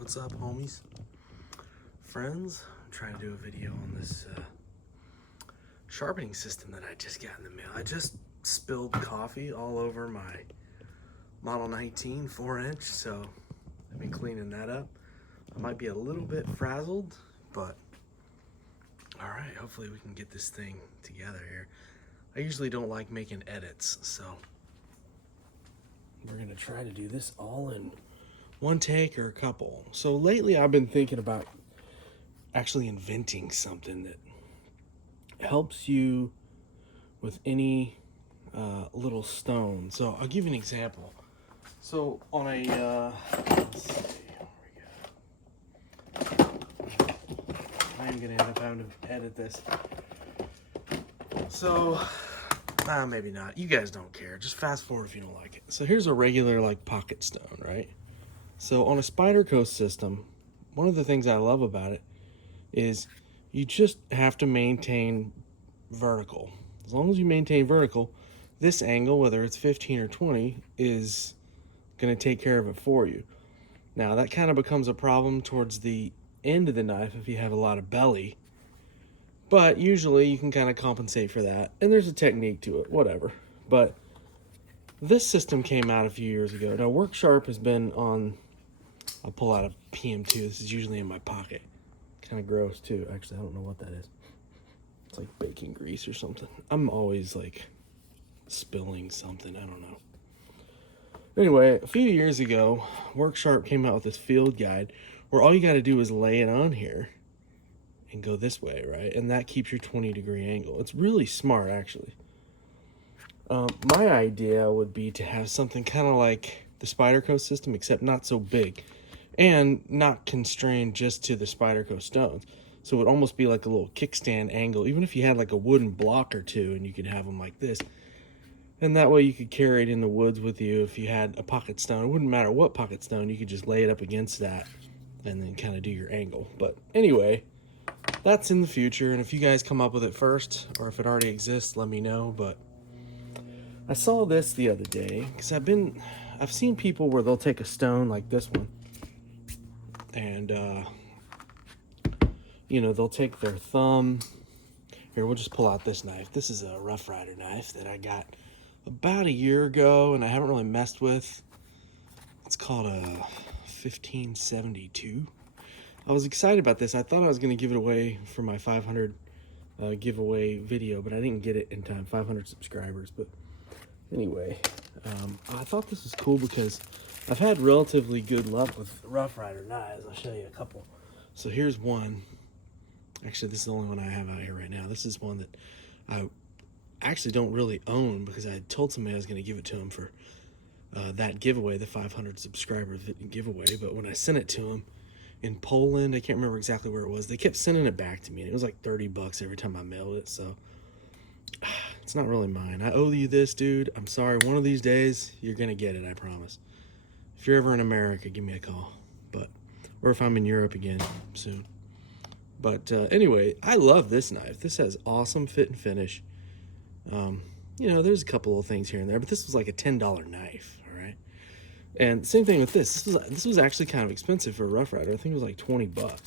What's up, homies? Friends, I'm trying to do a video on this sharpening system that I just got in the mail. I just spilled coffee all over my Model 19 4-inch, so I've been cleaning that up. I might be a little bit frazzled, but all right, hopefully we can get this thing together here. I usually don't like making edits, so we're gonna try to do this all in one take or a couple. So lately I've been thinking about actually inventing something that helps you with any little stone. So I'll give you an example. So on a, let's see, what we got. I am gonna end up having to edit this. So, maybe not. You guys don't care. Just fast forward if you don't like it. So here's a regular like pocket stone, right? So on a Spider Coast system, one of the things I love about it is you just have to maintain vertical. As long as you maintain vertical, this angle, whether it's 15 or 20, is going to take care of it for you. Now that kind of becomes a problem towards the end of the knife if you have a lot of belly, but usually you can kind of compensate for that, and there's a technique to it, whatever. But this system came out a few years ago. Now Work Sharp has been on, I'll pull out a PM2. This is usually in my pocket. Kind of gross too. Actually, I don't know what that is. It's like baking grease or something. I'm always like spilling something. I don't know. Anyway, a few years ago, Work Sharp came out with this field guide where all you got to do is lay it on here and go this way, right? And that keeps your 20-degree angle. It's really smart, actually. My idea would be to have something kind of like the Spider Coast system, except not so big and not constrained just to the Spider Coast stones. So it would almost be like a little kickstand angle, even if you had like a wooden block or two and you could have them like this. And that way you could carry it in the woods with you if you had a pocket stone. It wouldn't matter what pocket stone, you could just lay it up against that and then kind of do your angle. But anyway, that's in the future, and if you guys come up with it first or if it already exists, let me know. But I saw this the other day because I've seen people where they'll take a stone like this one and you know, they'll take their thumb. Here, we'll just pull out this knife. This is a Rough Ryder knife that I got about a year ago and I haven't really messed with. It's called a 1572. I was excited about this. I thought I was going to give it away for my 500 giveaway video, but I didn't get it in time. 500 subscribers. But anyway, I thought this was cool because I've had relatively good luck with Rough Ryder knives. I'll show you a couple. So here's one. Actually, this is the only one I have out here right now. This is one that I actually don't really own because I told somebody I was going to give it to him for that giveaway, the 500 subscriber giveaway. But when I sent it to him in Poland, I can't remember exactly where it was, they kept sending it back to me, and it was like 30 bucks every time I mailed it. So it's not really mine. I owe you this, dude. I'm sorry. One of these days you're gonna get it, I promise. If you're ever in America, give me a call. Or if I'm in Europe again soon. But anyway, I love this knife. This has awesome fit and finish. You know, there's a couple of things here and there, but this was like a $10 knife, all right? And same thing with this. This was actually kind of expensive for a Rough Ryder. I think it was like 20 bucks.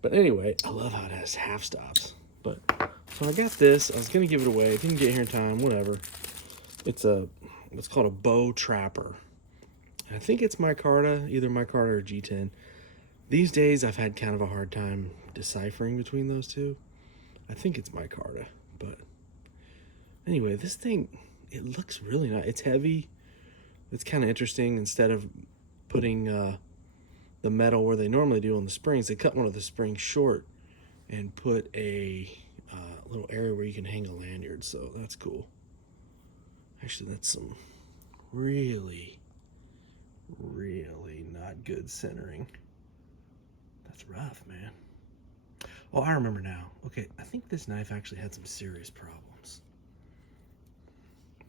But anyway, I love how it has half stops. But so I got this. I was gonna give it away. It didn't get here in time. Whatever. It's what's called a bow trapper. I think it's micarta, either micarta or G10. These days, I've had kind of a hard time deciphering between those two. I think it's micarta, but anyway, this thing, it looks really nice. It's heavy. It's kind of interesting. Instead of putting the metal where they normally do on the springs, they cut one of the springs short and put a little area where you can hang a lanyard. So that's cool. Actually, that's some really, really not good centering. That's rough, man. Oh, I remember now. Okay, I think this knife actually had some serious problems.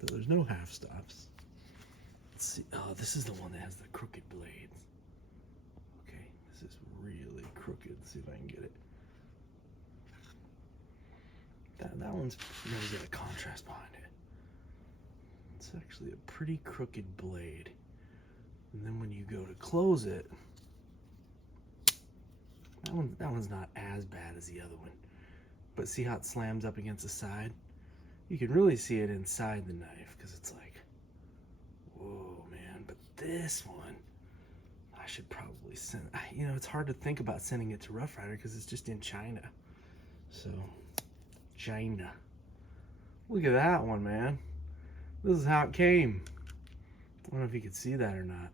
There's no half stops. Let's see. Oh, this is the one that has the crooked blades. Okay, this is really crooked. Let's see if I can get it. That one's really got a contrast behind it. It's actually a pretty crooked blade. And then when you go to close it, That one's not as bad as the other one. But see how it slams up against the side? You can really see it inside the knife because it's like, whoa, man. But this one, I should probably send. You know, it's hard to think about sending it to Rough Ryder because it's just in China. So, China. Look at that one, man. This is how it came. I don't know if you could see that or not.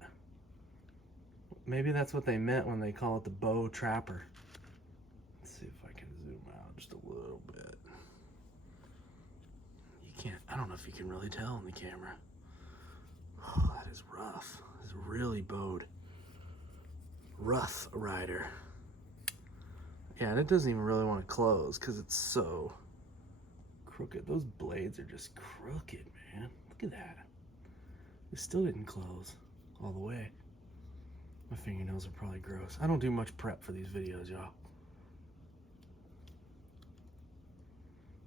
Maybe that's what they meant when they call it the bow trapper. Let's see if I can zoom out just a little bit. You can't, I don't know if you can really tell in the camera. Oh, that is rough. It's really bowed. Rough Ryder. Yeah, and it doesn't even really want to close because it's so crooked. Those blades are just crooked, man. Look at that. It still didn't close all the way. My fingernails are probably gross. I don't do much prep for these videos, y'all.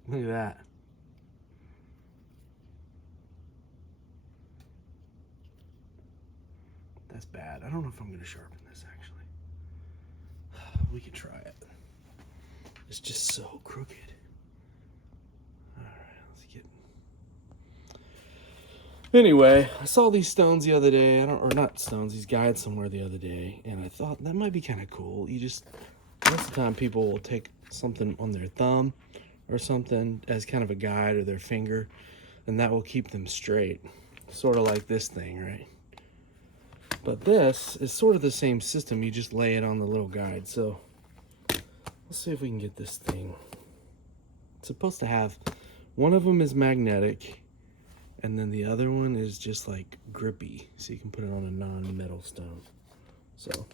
Look at that. That's bad. I don't know if I'm going to sharpen this, actually. We can try it. It's just so crooked. Anyway, I saw these stones the other day. Or not stones, these guides somewhere the other day, and I thought that might be kind of cool. Most of the time people will take something on their thumb or something as kind of a guide, or their finger, and that will keep them straight. Sort of like this thing, right? But this is sort of the same system. You just lay it on the little guide. So let's see if we can get this thing. It's supposed to have, one of them is magnetic, and then the other one is just like grippy, so you can put it on a non-metal stone. So,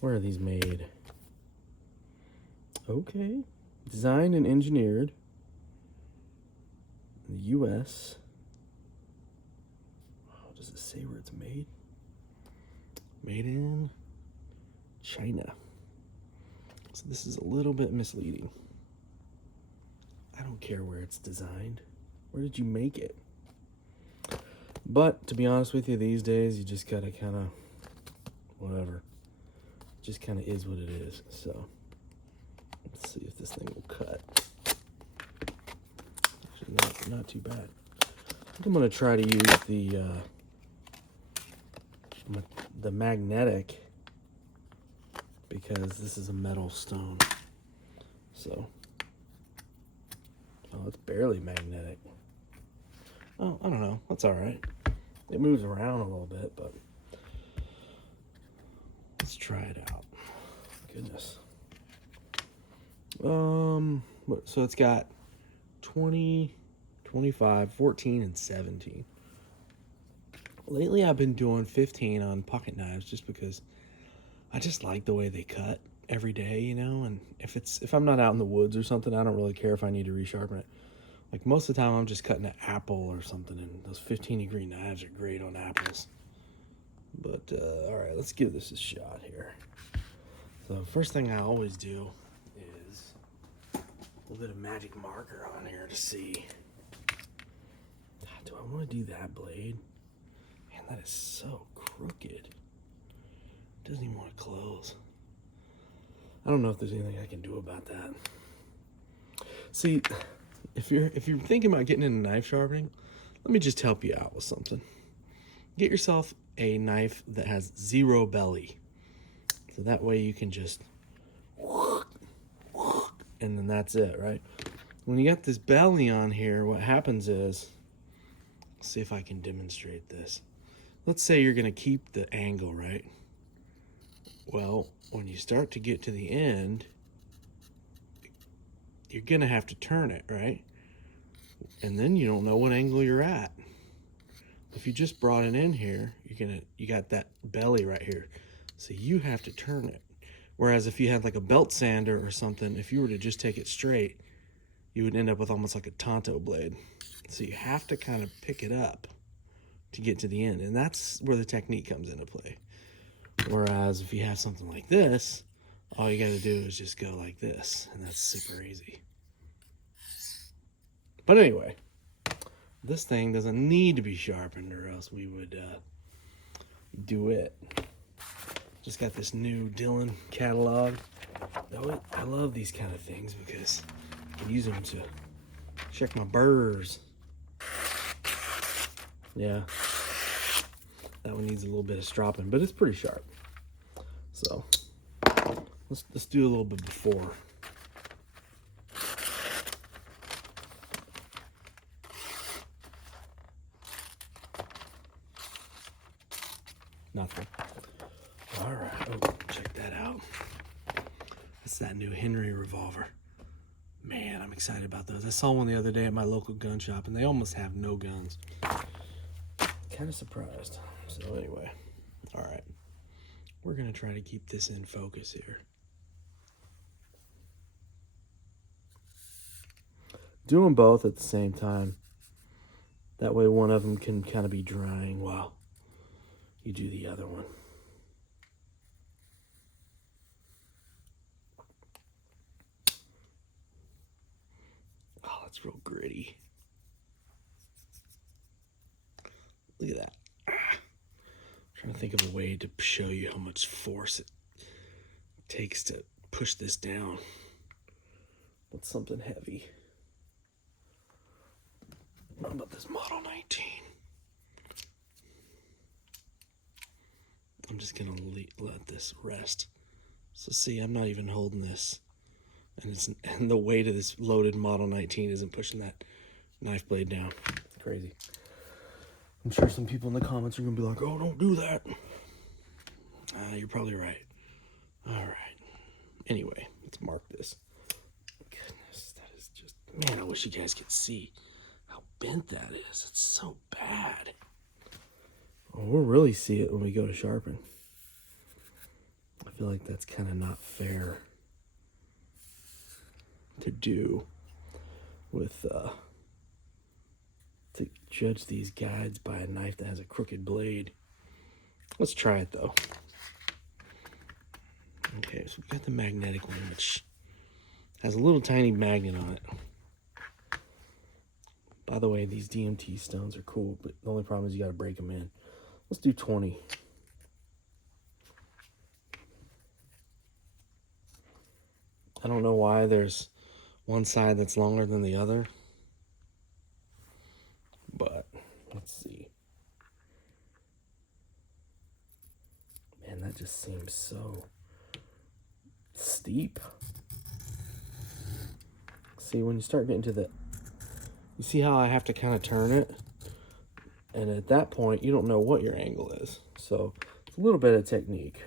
where are these made? Okay, designed and engineered in the U.S. Oh, does it say where it's made? Made in China. So this is a little bit misleading. I don't care where it's designed. Where did you make it? But to be honest with you, these days you just gotta kind of whatever. It just kind of is what it is. So let's see if this thing will cut. Actually, not too bad. I think I'm gonna try to use the magnetic, because this is a metal stone. So, oh, it's barely magnetic. Oh, I don't know. That's all right. It moves around a little bit, but let's try it out. Goodness. So it's got 20, 25, 14, and 17. Lately, I've been doing 15 on pocket knives just because I just like the way they cut every day, you know. And if I'm not out in the woods or something, I don't really care if I need to resharpen it. Like most of the time, I'm just cutting an apple or something, and those 15-degree knives are great on apples. But all right, let's give this a shot here. So first thing I always do is a little bit of magic marker on here to see. Do I want to do that blade? Man, that is so crooked. It doesn't even want to close. I don't know if there's anything I can do about that. See, if you're thinking about getting into knife sharpening, let me just help you out with something. Get yourself a knife that has zero belly. So that way you can just, and then that's it, right? When you got this belly on here, what happens is, let's see if I can demonstrate this. Let's say you're gonna keep the angle, right? Well, when you start to get to the end, you're gonna have to turn it, right? And then you don't know what angle you're at. If you just brought it in here, you got that belly right here. So you have to turn it. Whereas if you had like a belt sander or something, if you were to just take it straight, you would end up with almost like a Tonto blade. So you have to kind of pick it up to get to the end. And that's where the technique comes into play. Whereas if you have something like this, all you got to do is just go like this, and that's super easy. But anyway, this thing doesn't need to be sharpened, or else we would do it. Just got this new Dylan catalog. Oh, I love these kind of things because I can use them to check my burrs. Yeah, that one needs a little bit of stropping, but it's pretty sharp. So let's do a little bit before. Nothing. All right. Oh, check that out. That's that new Henry revolver. Man, I'm excited about those. I saw one the other day at my local gun shop, and they almost have no guns. Kind of surprised. So anyway, all right. We're going to try to keep this in focus here. Do them both at the same time. That way one of them can kind of be drying while you do the other one. Oh, that's real gritty. Look at that. I'm trying to think of a way to show you how much force it takes to push this down. But something heavy. What about this Model 19? I'm just gonna let this rest. So see, I'm not even holding this, and the weight of this loaded Model 19 isn't pushing that knife blade down. It's crazy. I'm sure some people in the comments are gonna be like, "Oh, don't do that." You're probably right. All right. Anyway, let's mark this. Goodness, that is just, man, I wish you guys could see how bent that is. It's so bad. Oh, we'll really see it when we go to sharpen. I feel like that's kind of not fair to do with, to judge these guides by a knife that has a crooked blade. Let's try it though. Okay, so we've got the magnetic one, which has a little tiny magnet on it. By the way, these DMT stones are cool, but the only problem is you got to break them in. Let's do 20. I don't know why there's one side that's longer than the other, but let's see. Man, that just seems so steep. See, when you start getting to the, you see how I have to kind of turn it? And at that point, you don't know what your angle is. So it's a little bit of technique.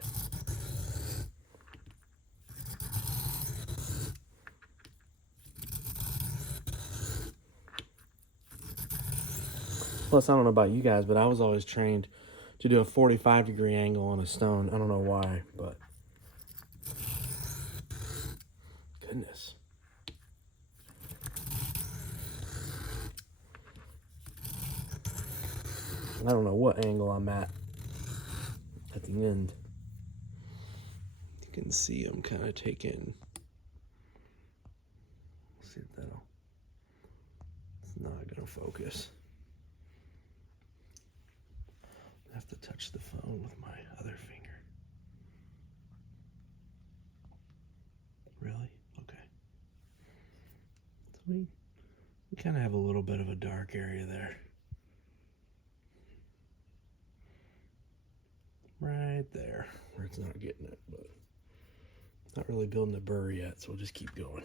Plus, I don't know about you guys, but I was always trained to do a 45-degree angle on a stone. I don't know why, but goodness. I don't know what angle I'm at the end. You can see I'm kind of taking. Let's see if that'll. It's not gonna focus. I have to touch the phone with my other finger. Really? Okay. So we kind of have a little bit of a dark area there. Right there, where it's not getting it, but not really building the burr yet, so we'll just keep going.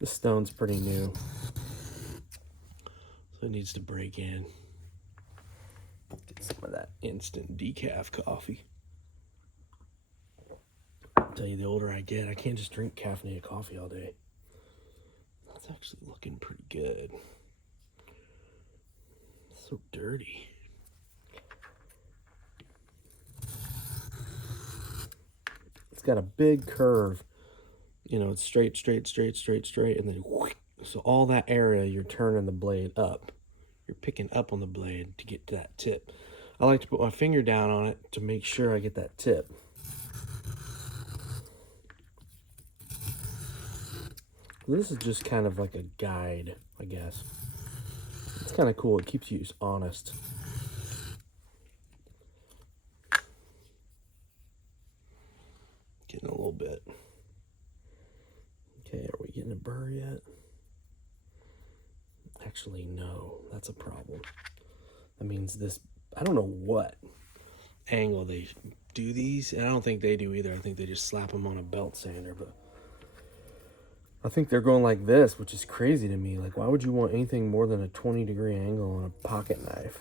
This stone's pretty new, so it needs to break in. Get some of that instant decaf coffee. I'll tell you, the older I get, I can't just drink caffeinated coffee all day. That's actually looking pretty good. It's so dirty. It's got a big curve. You know, it's straight, and then whoosh. So all that area, you're turning the blade up. You're picking up on the blade to get to that tip. I like to put my finger down on it to make sure I get that tip. This is just kind of like a guide, I guess. It's kind of cool. It keeps you honest. Getting a little bit. Okay, are we getting a burr yet? Actually, no. That's a problem. That means this, I don't know what angle they do these, and I don't think they do either. I think they just slap them on a belt sander, but I think they're going like this, which is crazy to me. Like, why would you want anything more than a 20-degree angle on a pocket knife?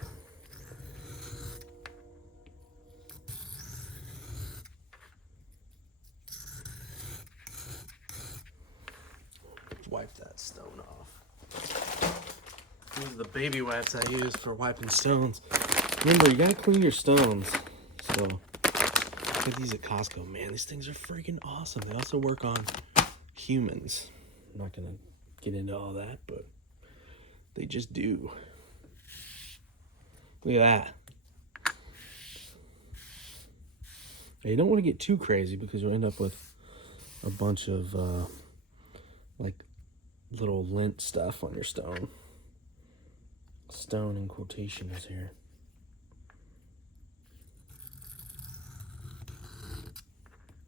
Wipe that stone off. These are the baby wipes I use for wiping stones. Remember, you gotta clean your stones. So, get these at Costco. Man, these things are freaking awesome. They also work on humans. I'm not gonna get into all that, but they just do. Look at that. Now, you don't want to get too crazy because you'll end up with a bunch of like little lint stuff on your stone. Stone in quotations here.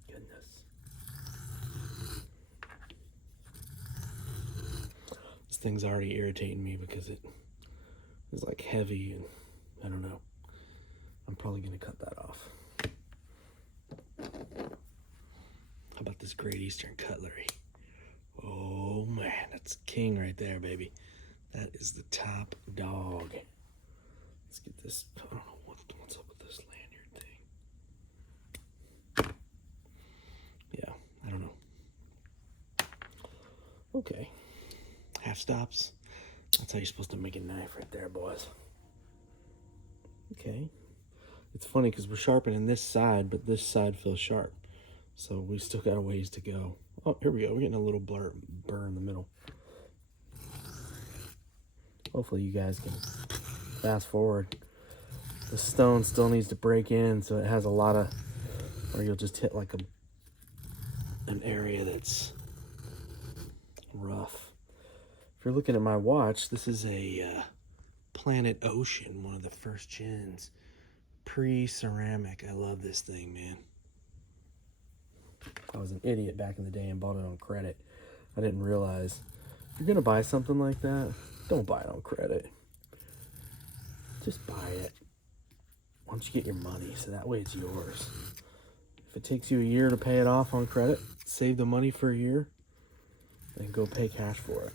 Goodness. This thing's already irritating me because it is like heavy and I don't know. I'm probably gonna cut that off. How about this Great Eastern cutlery? Oh man, that's king right there, baby. That is the top dog. Let's get this. I don't know what's up with this lanyard thing. Yeah, I don't know. Okay. Half stops. That's how you're supposed to make a knife right there, boys. Okay. It's funny because we're sharpening this side, but this side feels sharp. So we still got a ways to go. Oh, here we go. We're getting a little burr in the middle. Hopefully you guys can fast forward. The stone still needs to break in, so it has a lot of, or you'll just hit like an area that's rough. If you're looking at my watch, this is a Planet Ocean, one of the first gens. Pre-ceramic. I love this thing, man. I was an idiot back in the day and bought it on credit. I didn't realize if you're gonna buy something like that, don't buy it on credit. Just buy it once you get your money, so that way it's yours. If it takes you a year to pay it off on credit, save the money for a year, and go pay cash for it.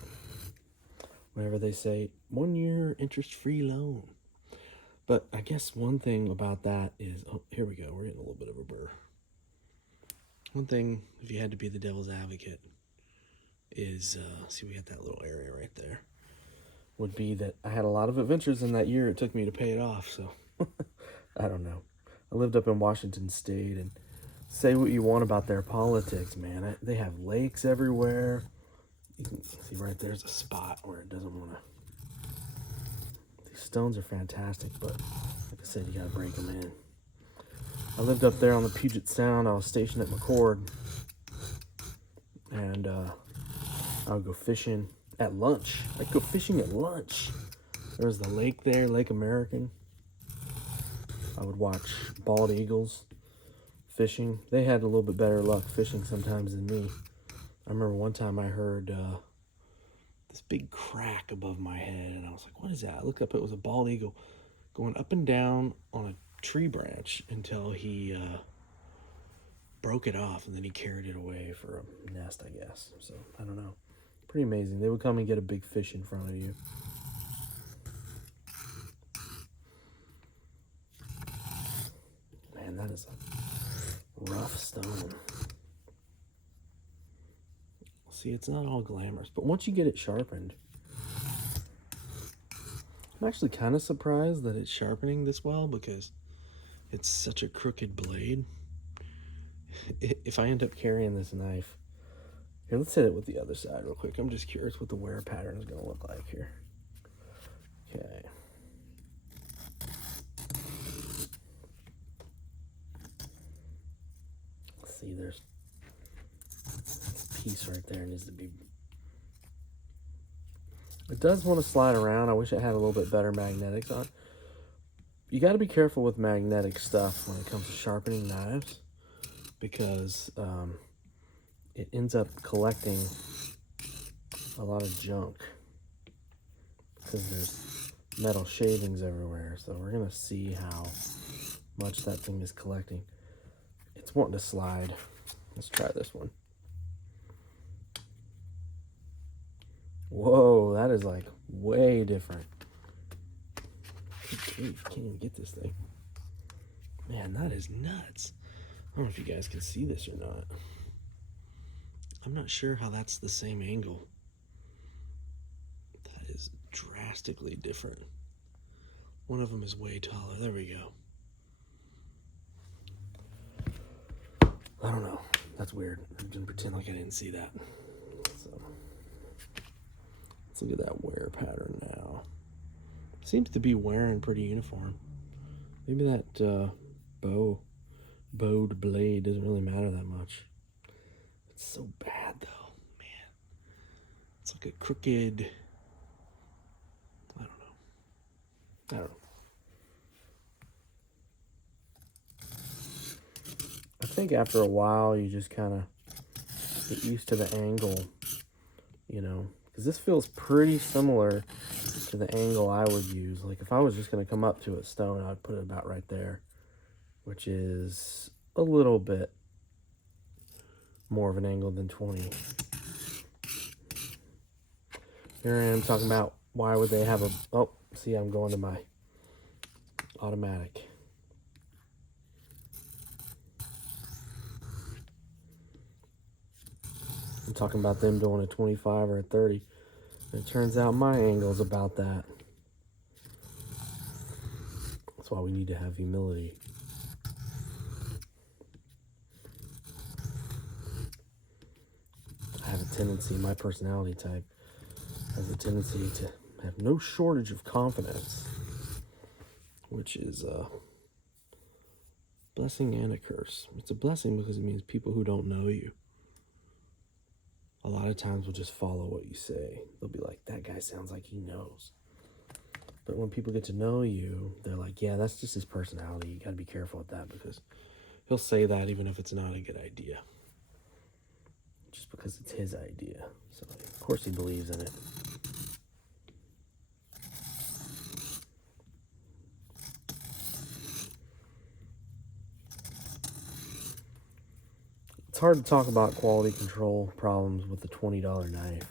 Whenever they say 1 year interest-free loan. But I guess one thing about that is, oh, here we go. We're getting a little bit of a burr. One thing, if you had to be the devil's advocate, is, see, we got that little area right there, would be that I had a lot of adventures in that year it took me to pay it off, so I don't know. I lived up in Washington State, and say what you want about their politics, man. They have lakes everywhere. You can see right there's a spot where it doesn't want to. These stones are fantastic, but like I said, you gotta break them in. I lived up there on the Puget Sound. I was stationed at McCord, and I would go fishing at lunch. I'd go fishing at lunch. There was the lake there, Lake American. I would watch bald eagles fishing. They had a little bit better luck fishing sometimes than me. I remember one time I heard this big crack above my head, and I was like, what is that? I looked up, it was a bald eagle going up and down on a tree branch until he broke it off, and then he carried it away for a nest, I guess. So, I don't know. Pretty amazing. They would come and get a big fish in front of you. Man, that is a rough stone. See, it's not all glamorous, but once you get it sharpened, I'm actually kind of surprised that it's sharpening this well because it's such a crooked blade. If I end up carrying this knife, here, let's hit it with the other side real quick. I'm just curious what the wear pattern is going to look like here. Okay. See, there's this piece right there needs to be It does want to slide around. I wish it had a little bit better magnetics on. You got to be careful with magnetic stuff when it comes to sharpening knives, because it ends up collecting a lot of junk because there's metal shavings everywhere. So we're going to see how much that thing is collecting. It's wanting to slide. Let's try this one. Whoa, that is like way different. Dude, can't even get this thing. Man, that is nuts. I don't know if you guys can see this or not. I'm not sure how that's the same angle. That is drastically different. One of them is way taller. There we go. I don't know. That's weird. I'm gonna pretend like I didn't see that. So let's look at that wear pattern now. Seems to be wearing pretty uniform. Maybe that bowed blade doesn't really matter that much. It's so bad though, man. It's like a crooked, I don't know. I think after a while you just kind of get used to the angle, you know, because this feels pretty similar to the angle I would use. Like if I was just going to come up to a stone, I'd put it about right there, which is a little bit more of an angle than 20. Here I am talking about why would they have a, oh, see, I'm going to my automatic. I'm talking about them doing a 25 or a 30. And it turns out my angle's about that. That's why we need to have humility. I have a tendency, my personality type has a tendency to have no shortage of confidence, which is a blessing and a curse. It's a blessing because it means people who don't know you a lot of times will just follow what you say. They'll be like, that guy sounds like he knows. But when people get to know you, they're like, yeah, that's just his personality. You got to be careful with that because he'll say that even if it's not a good idea. Just because it's his idea. So, of course, he believes in it. It's hard to talk about quality control problems with a $20 knife.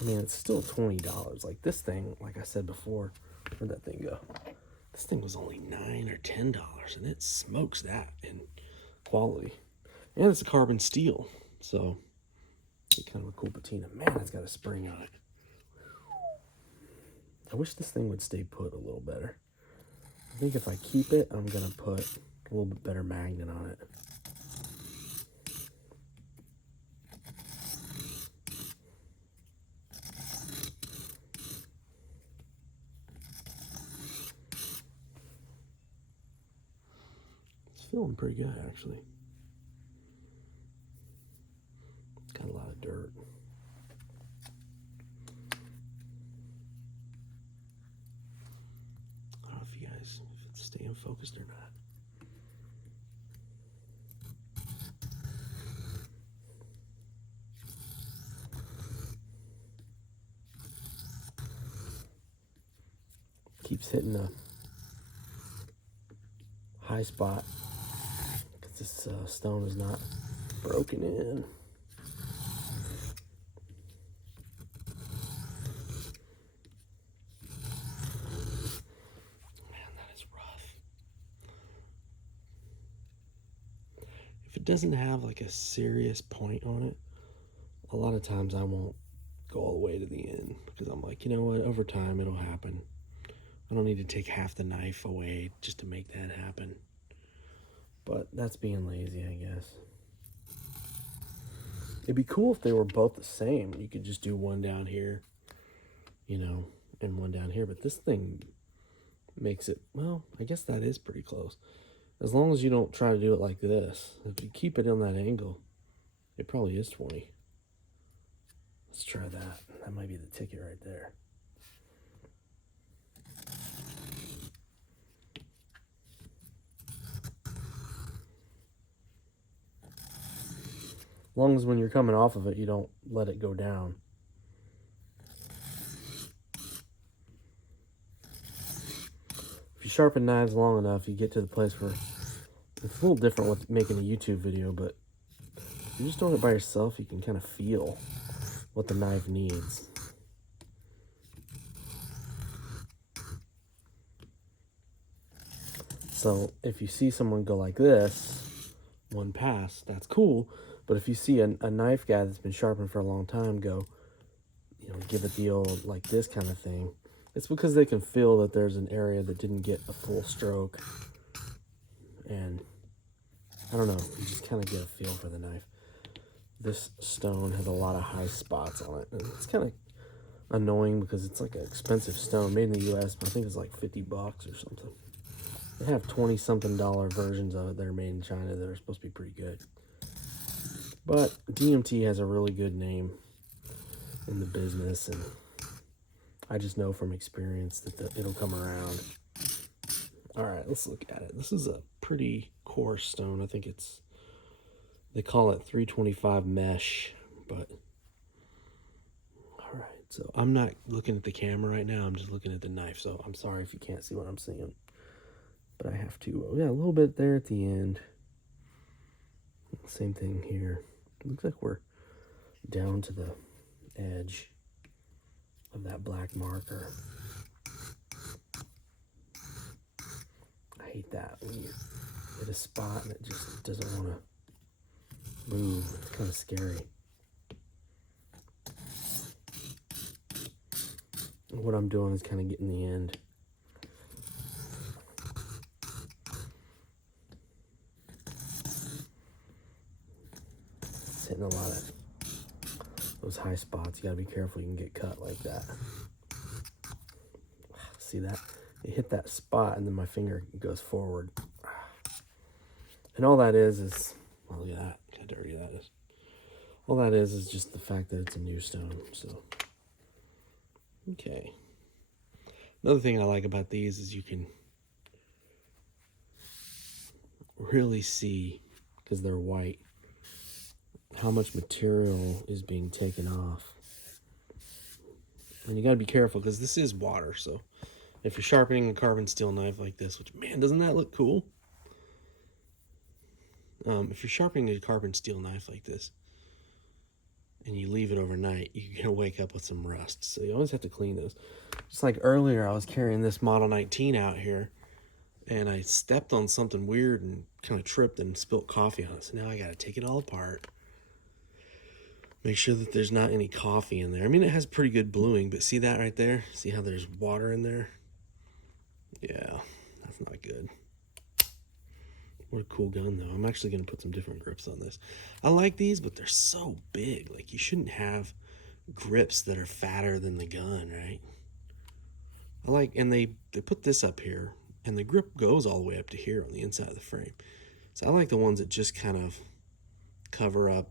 I mean, it's still $20. Like this thing, like I said before, where'd that thing go? This thing was only $9 or $10, and it smokes that in quality. And it's a carbon steel, so it's kind of a cool patina. Man, it's got a spring on it. I wish this thing would stay put a little better. I think if I keep it, I'm gonna put a little bit better magnet on it. Feeling pretty good, actually. Got a lot of dirt. I don't know if you guys, if it's staying focused or not. Keeps hitting the high spot because this stone is not broken in. Man, that is rough. If it doesn't have like a serious point on it, a lot of times I won't go all the way to the end because I'm like, you know what, over time it'll happen. I don't need to take half the knife away just to make that happen. But that's being lazy, I guess. It'd be cool if they were both the same. You could just do one down here, you know, and one down here. But this thing makes it, well, I guess that is pretty close. As long as you don't try to do it like this. If you keep it on that angle, it probably is 20. Let's try that. That might be the ticket right there. As long as when you're coming off of it, you don't let it go down. If you sharpen knives long enough, you get to the place where it's a little different with making a YouTube video, but if you're just doing it by yourself, you can kind of feel what the knife needs. So if you see someone go like this, one pass, that's cool. But if you see a knife guy that's been sharpened for a long time go, give it the old like this kind of thing, it's because they can feel that there's an area that didn't get a full stroke. And I don't know, you just kind of get a feel for the knife. This stone has a lot of high spots on it. And it's kind of annoying because it's like an expensive stone made in the US, but I think it's like $50 or something. They have $20-something versions of it that are made in China that are supposed to be pretty good. But DMT has a really good name in the business, and I just know from experience that it'll come around. All right, let's look at it. This is a pretty coarse stone. I think they call it 325 mesh, but all right. So I'm not looking at the camera right now. I'm just looking at the knife, so I'm sorry if you can't see what I'm seeing. But I have to, yeah, a little bit there at the end. Same thing here. It looks like we're down to the edge of that black marker. I hate that when you hit a spot and it just doesn't want to move. It's kind of scary. What I'm doing is kind of getting the end. Hitting a lot of those high spots. You gotta be careful, you can get cut like that. See that? It hit that spot and then my finger goes forward. And all that is, well, look at that, how dirty that is. All that is just the fact that it's a new stone, so. Okay. Another thing I like about these is you can really see, because they're white, how much material is being taken off. And you got to be careful because this is water. So if you're sharpening a carbon steel knife like this, which, man, doesn't that look cool? If you're sharpening a carbon steel knife like this and you leave it overnight, you're going to wake up with some rust. So you always have to clean those. Just like earlier, I was carrying this Model 19 out here and I stepped on something weird and kind of tripped and spilt coffee on it. So now I got to take it all apart. Make sure that there's not any coffee in there. I mean, it has pretty good bluing, but see that right there? See how there's water in there? Yeah, that's not good. What a cool gun, though. I'm actually going to put some different grips on this. I like these, but they're so big. Like, you shouldn't have grips that are fatter than the gun, right? I like, and they put this up here, and the grip goes all the way up to here on the inside of the frame. So I like the ones that just kind of cover up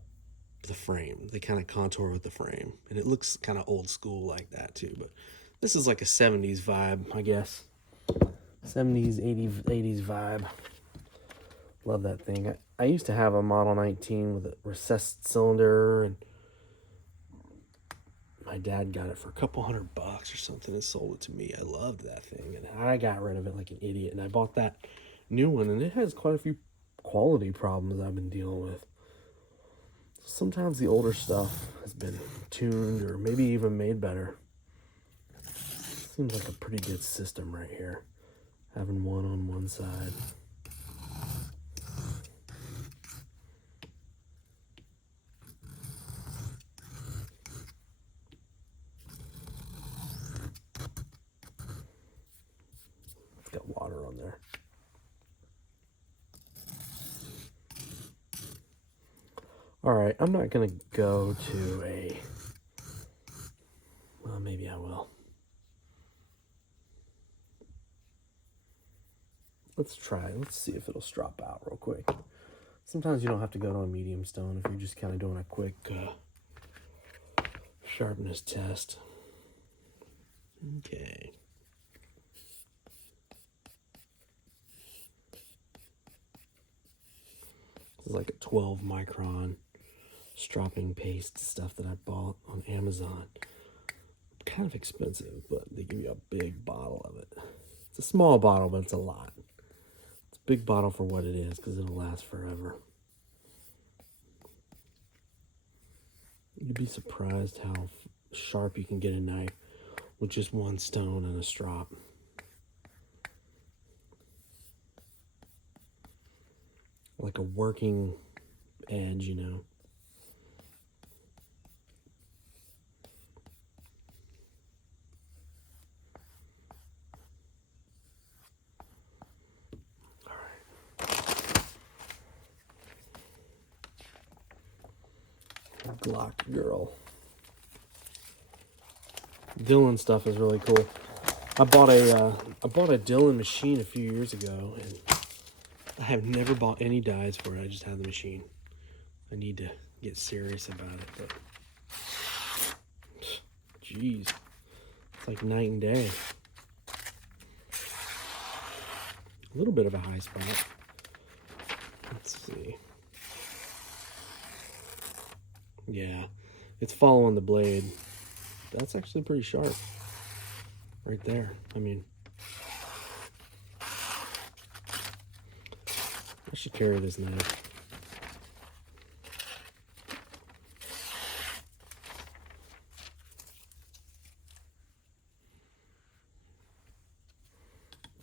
the frame. They kind of contour with the frame, and it looks kind of old school like that too. But this is like a 70s vibe, I guess. 70s, 80s vibe. Love that thing. I used to have a Model 19 with a recessed cylinder, and my dad got it for a couple $100 or something and sold it to me. I loved that thing, and I got rid of it like an idiot, and I bought that new one, and it has quite a few quality problems I've been dealing with. Sometimes the older stuff has been tuned or maybe even made better. Seems like a pretty good system right here. Having one on one side. It's got water on there. All right, I'm not going to go to a, well, maybe I will. Let's try. Let's see if it'll strop out real quick. Sometimes you don't have to go to a medium stone if you're just kind of doing a quick sharpness test. Okay. This is like a 12 micron stropping paste stuff that I bought on Amazon. Kind of expensive, but they give you a big bottle of it. It's a small bottle, but it's a lot. It's a big bottle for what it is because it'll last forever. You'd be surprised how sharp you can get a knife with just one stone and a strop. Like a working edge, you know. Glock girl. Dylan stuff is really cool. I bought a Dylan machine a few years ago, and I have never bought any dies for it. I just have the machine. I need to get serious about it, but jeez, it's like night and day. A little bit of a high spot. Let's see. Yeah, it's following the blade. That's actually pretty sharp. Right there. I mean, I should carry this knife.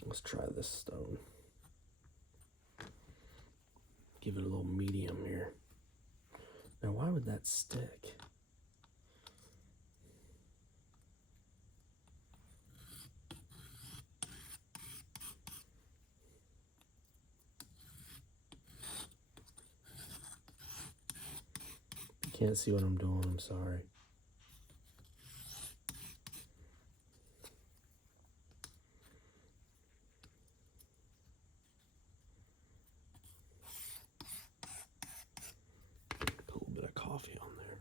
Let's try this stone. Give it a little medium here. Now, why would that stick? You can't see what I'm doing, I'm sorry. Put a little bit of coffee on there.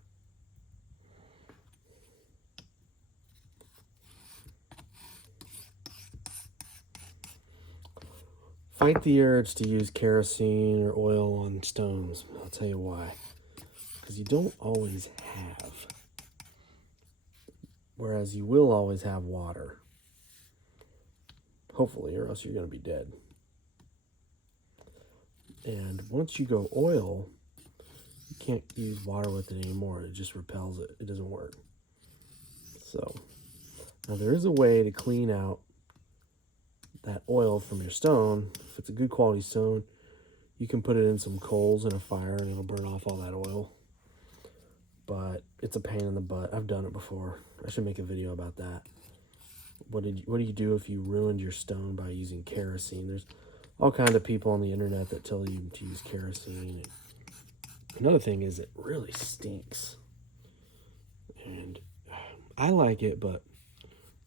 Fight the urge to use kerosene or oil on stones. I'll tell you why. Because you don't always have. Whereas you will always have water. Hopefully, or else you're going to be dead. And once you go oil, you can't use water with it anymore. It just repels it. It doesn't work. So, now there is a way to clean out that oil from your stone. If it's a good quality stone, you can put it in some coals in a fire and it'll burn off all that oil. But it's a pain in the butt. I've done it before. I should make a video about that. What do you do if you ruined your stone by using kerosene? There's all kinds of people on the internet that tell you to use kerosene. Another thing is it really stinks. And I like it, but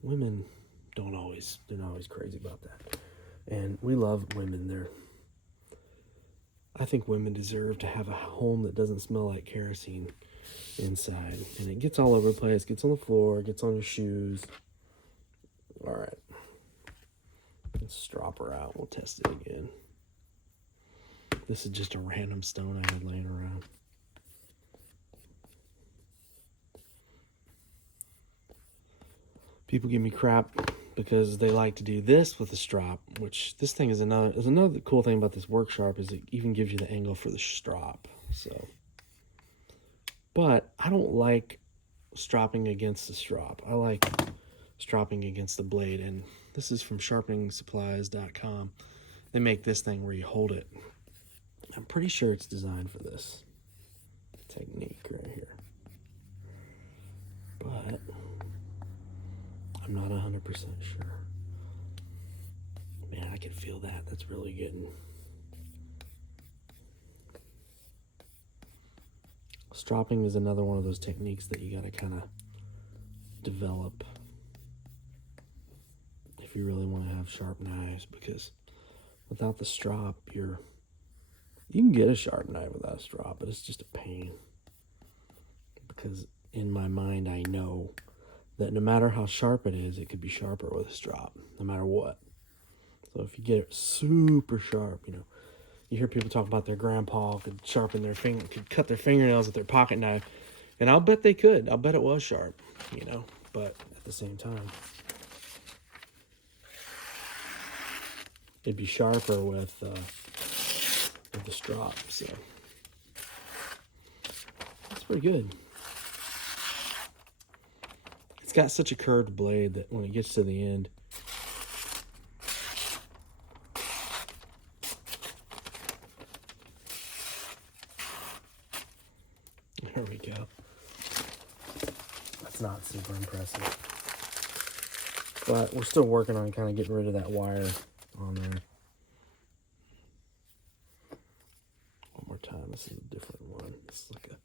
women they're not always crazy about that. And we love women. I think women deserve to have a home that doesn't smell like kerosene inside. And it gets all over the place, gets on the floor, gets on your shoes. All right. Let's strop her out. We'll test it again. This is just a random stone I had laying around. People give me crap because they like to do this with the strop, which this thing is another cool thing about this work sharp is it even gives you the angle for the strop. So, but I don't like stropping against the strop. I like stropping against the blade, and this is from sharpeningsupplies.com. They make this thing where you hold it. I'm pretty sure it's designed for this technique right here, but I'm not 100% sure. Man, I can feel that. That's really getting. Stropping is another one of those techniques that you got to kind of develop if you really want to have sharp knives, because without the strop, you can get a sharp knife without a strop, but it's just a pain because in my mind, I know that no matter how sharp it is, it could be sharper with a strop, no matter what. So if you get it super sharp, you know, you hear people talk about their grandpa could sharpen their finger, could cut their fingernails with their pocket knife, and I'll bet they could. I'll bet it was sharp, you know, but at the same time, it'd be sharper with the strop. So that's pretty good. It's got such a curved blade that when it gets to the end, there we go. That's not super impressive. But we're still working on kind of getting rid of that wire on there. One more time. This is a different one. This is like a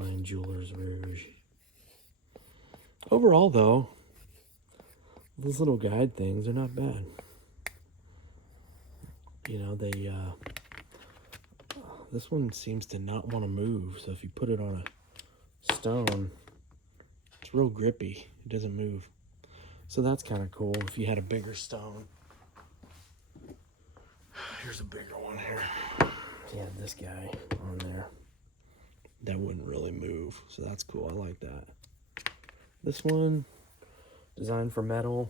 fine jeweler's rouge. Overall, though, those little guide things are not bad. You know, they this one seems to not want to move, so if you put it on a stone, it's real grippy. It doesn't move. So that's kind of cool if you had a bigger stone. Here's a bigger one here. If you had this guy on there, that wouldn't really move, so that's cool. I like that. This one, designed for metal.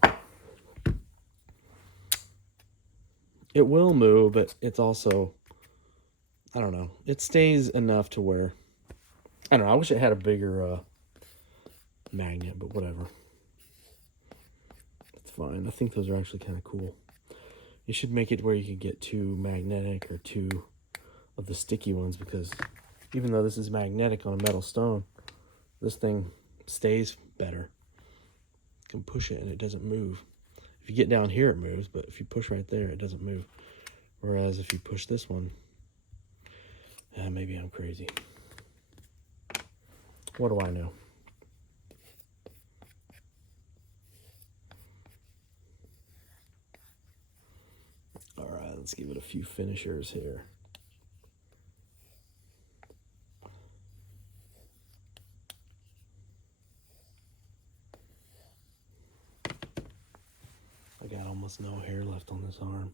It will move, but it's also, I don't know. It stays enough to where, I don't know. I wish it had a bigger magnet, but whatever. It's fine. I think those are actually kind of cool. You should make it where you can get two magnetic or two of the sticky ones, because even though this is magnetic on a metal stone, this thing stays better. You can push it and it doesn't move. If you get down here, it moves, but if you push right there, it doesn't move. Whereas if you push this one, maybe I'm crazy. What do I know? All right, let's give it a few finishers here. I got almost no hair left on this arm.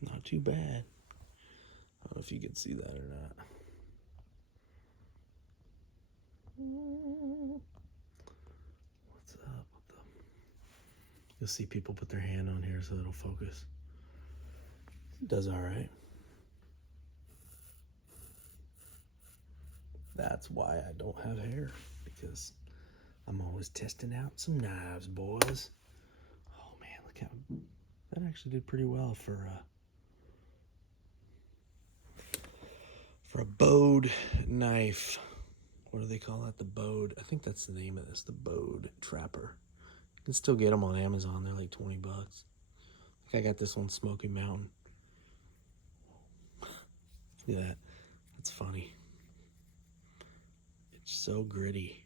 Not too bad. I don't know if you can see that or not. What's up with them? You'll see people put their hand on here so it'll focus. It does all right. That's why I don't have hair, because I'm always testing out some knives, boys. Oh man, look how that actually did pretty well for a bowed knife. What do they call that? The bowed. I think that's the name of this. The bowed trapper. You can still get them on Amazon. They're like 20 bucks. I think I got this on Smoky Mountain. Look at that. That's funny. It's so gritty.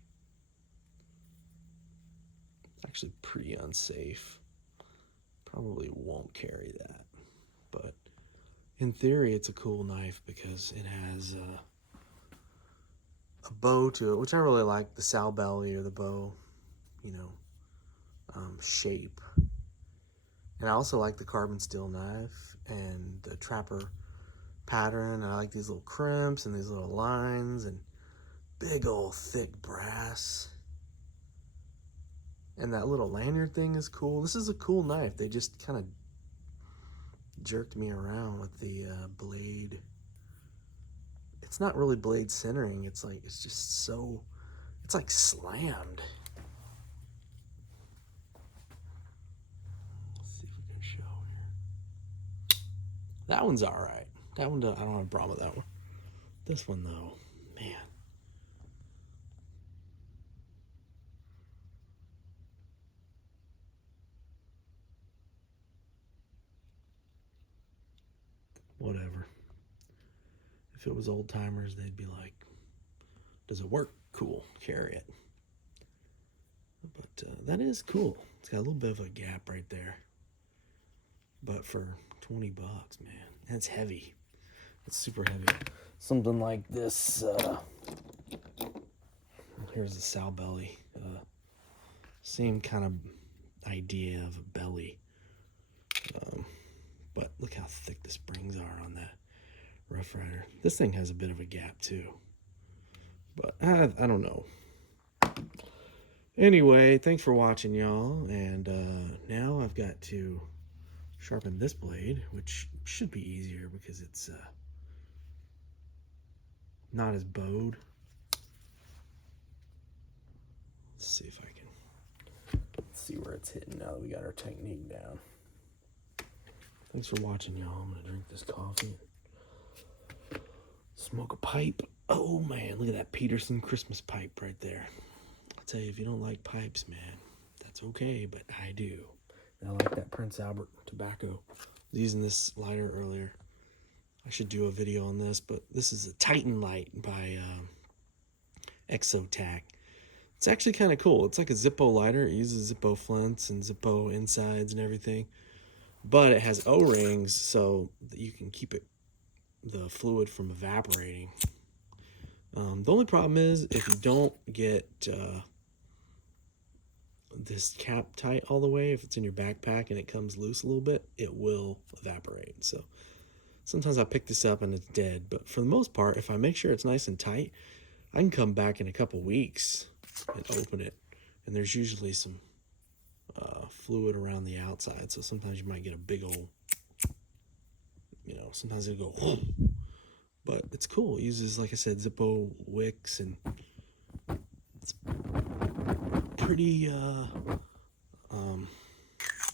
Actually pretty unsafe. Probably won't carry that, but in theory it's a cool knife because it has a bow to it, which I really like, the sow belly or the bow, you know, shape. And I also like the carbon steel knife and the trapper pattern. I like these little crimps and these little lines and big old thick brass. And that little lanyard thing is cool. This is a cool knife. They just kind of jerked me around with the blade. It's not really blade centering. It's like, it's just so, it's like slammed. Let's see if we can show here. That one's all right. That one, I don't have a problem with that one. This one though, man. Whatever. If it was old timers, they'd be like, does it work? Cool, carry it. But that is cool. It's got a little bit of a gap right there. But for 20 bucks, man, that's heavy. It's super heavy. something like this. Here's the sow belly. Same kind of idea of a belly. But look how thick the springs are on that Rough Ryder. This thing has a bit of a gap too. But I don't know. Anyway, thanks for watching, y'all. And now I've got to sharpen this blade, which should be easier because it's not as bowed. Let's see if I can see where it's hitting now that we got our technique down. Thanks for watching, y'all. I'm gonna drink this coffee, smoke a pipe. Oh man, look at that Peterson Christmas pipe right there. I'll tell you, if you don't like pipes, man, that's okay, but I do. And I like that Prince Albert tobacco. I was using this lighter earlier. I should do a video on this, but this is a Titan light by Exotac. It's actually kind of cool. It's like a Zippo lighter. It uses Zippo flints and Zippo insides and everything. But it has O-rings so that you can keep the fluid from evaporating. The only problem is if you don't get this cap tight all the way, if it's in your backpack and it comes loose a little bit, it will evaporate. So sometimes I pick this up and it's dead. But for the most part, if I make sure it's nice and tight, I can come back in a couple weeks and open it. And there's usually some fluid around the outside, so sometimes you might get a big old, sometimes it'll go whoop. But it's cool. It uses, like I said, Zippo wicks, and it's pretty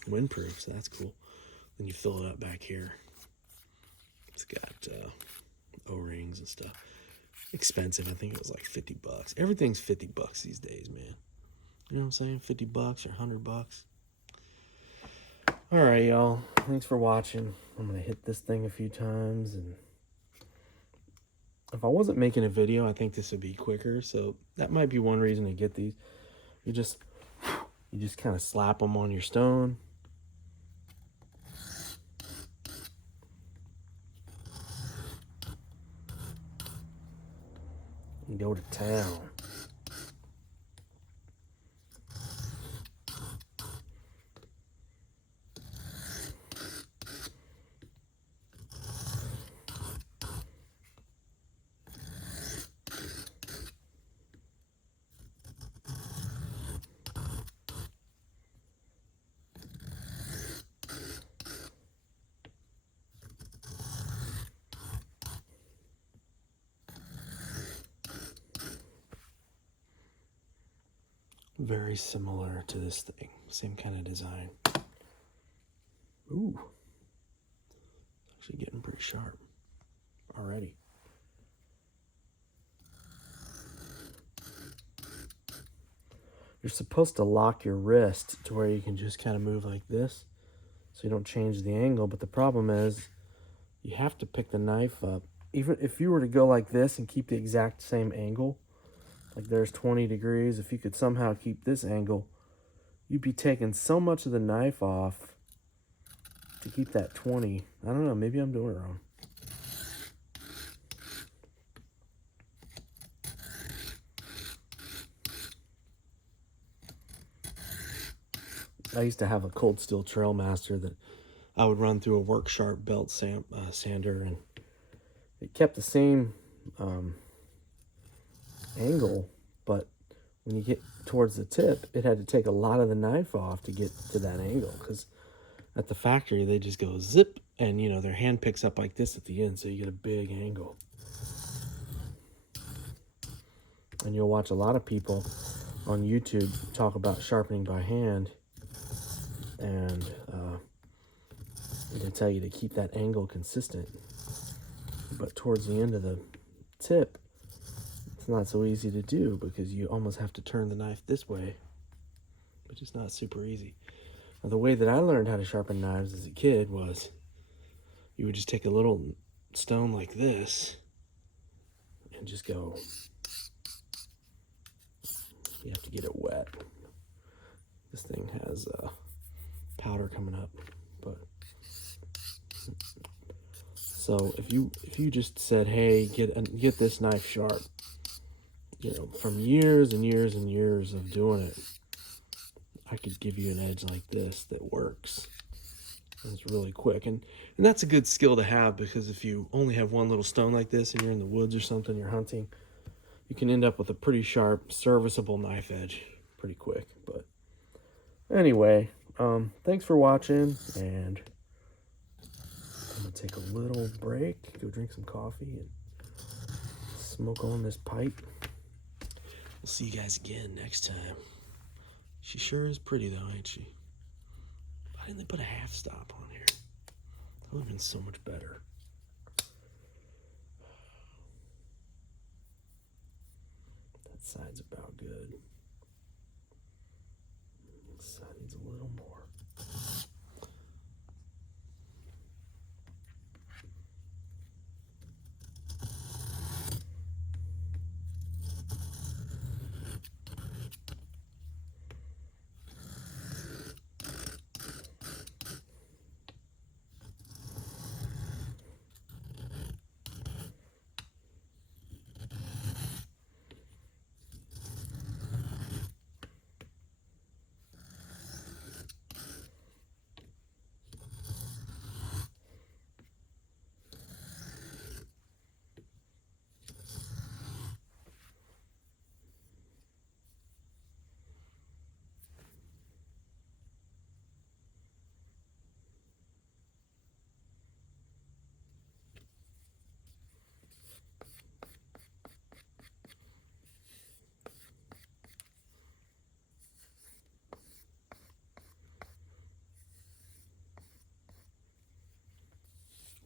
windproof, so that's cool. Then you fill it up back here. It's got O-rings and stuff. Expensive. I think it was like $50. Everything's $50 these days, man. You know what I'm saying? $50 or $100. All right, y'all. Thanks for watching. I'm going to hit this thing a few times. And if I wasn't making a video, I think this would be quicker. So that might be one reason to get these. You just kind of slap them on your stone. And go to town. Very similar to this thing. Same kind of design. Ooh. It's actually getting pretty sharp already. You're supposed to lock your wrist to where you can just kind of move like this so you don't change the angle. But the problem is you have to pick the knife up. Even if you were to go like this and keep the exact same angle, like there's 20 degrees, if you could somehow keep this angle, you'd be taking so much of the knife off to keep that 20. I don't know, maybe I'm doing it wrong. I used to have a Cold Steel Trailmaster that I would run through a Work Sharp belt sander, and it kept the same angle, but when you get towards the tip, it had to take a lot of the knife off to get to that angle, because at the factory they just go zip, and their hand picks up like this at the end, so you get a big angle. And you'll watch a lot of people on YouTube talk about sharpening by hand, and they tell you to keep that angle consistent, but towards the end of the tip, it's not so easy to do because you almost have to turn the knife this way, which is not super easy. Now, the way that I learned how to sharpen knives as a kid was you would just take a little stone like this and just go. You have to get it wet. This thing has powder coming up, but So if you just said, hey, get this knife sharp, from years and years and years of doing it, I could give you an edge like this that works. And it's really quick, and that's a good skill to have, because if you only have one little stone like this and you're in the woods or something, you're hunting, you can end up with a pretty sharp, serviceable knife edge pretty quick. But anyway, thanks for watching, and I'm gonna take a little break, go drink some coffee, and smoke on this pipe. We'll see you guys again next time. She sure is pretty though, ain't she? Why didn't they put a half stop on here? That would have been so much better. That side's about good. This side needs a little more.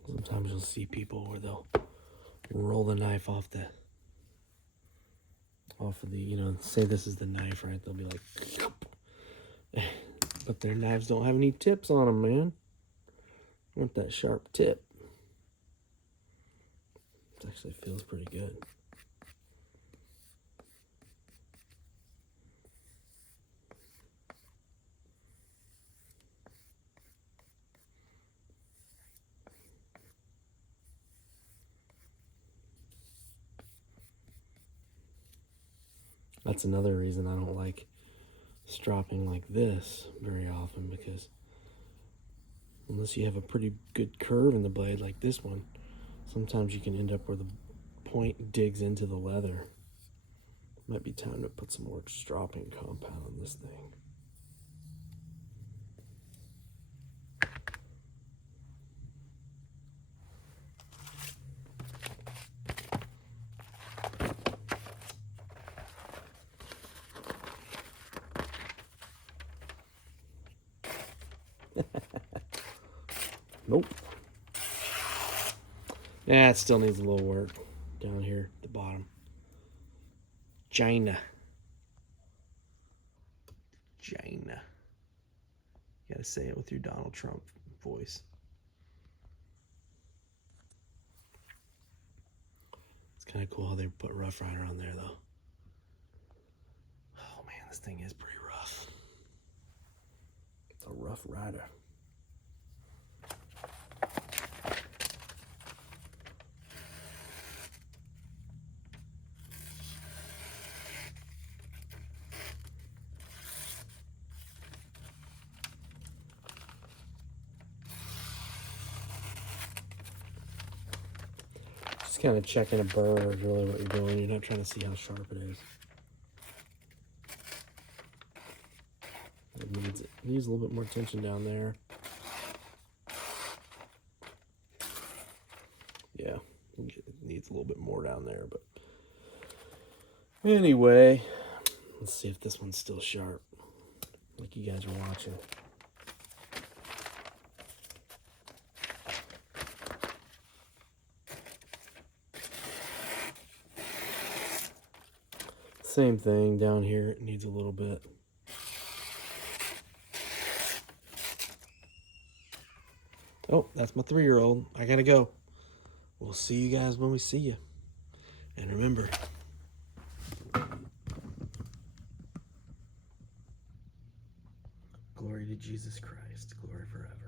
Sometimes you'll see people where they'll roll the knife off of the, say this is the knife, right? They'll be like, but their knives don't have any tips on them, man. I want that sharp tip. It actually feels pretty good. That's another reason I don't like stropping like this very often, because unless you have a pretty good curve in the blade like this one, sometimes you can end up where the point digs into the leather. Might be time to put some more stropping compound on this thing. Nope. Yeah, it still needs a little work down here at the bottom. China. You gotta say it with your Donald Trump voice. It's kind of cool how they put Rough Ryder on there, though. Oh man, this thing is pretty rough. It's a Rough Ryder. Just kind of checking a burr is really what you're doing. You're not trying to see how sharp it is. It needs a little bit more tension down there. Yeah, it needs a little bit more down there, but anyway, let's see if this one's still sharp, like you guys are watching. Same thing down here, it needs a little bit. Oh, that's my 3-year-old. I gotta go. We'll see you guys when we see you. And remember, glory to Jesus Christ. Glory forever.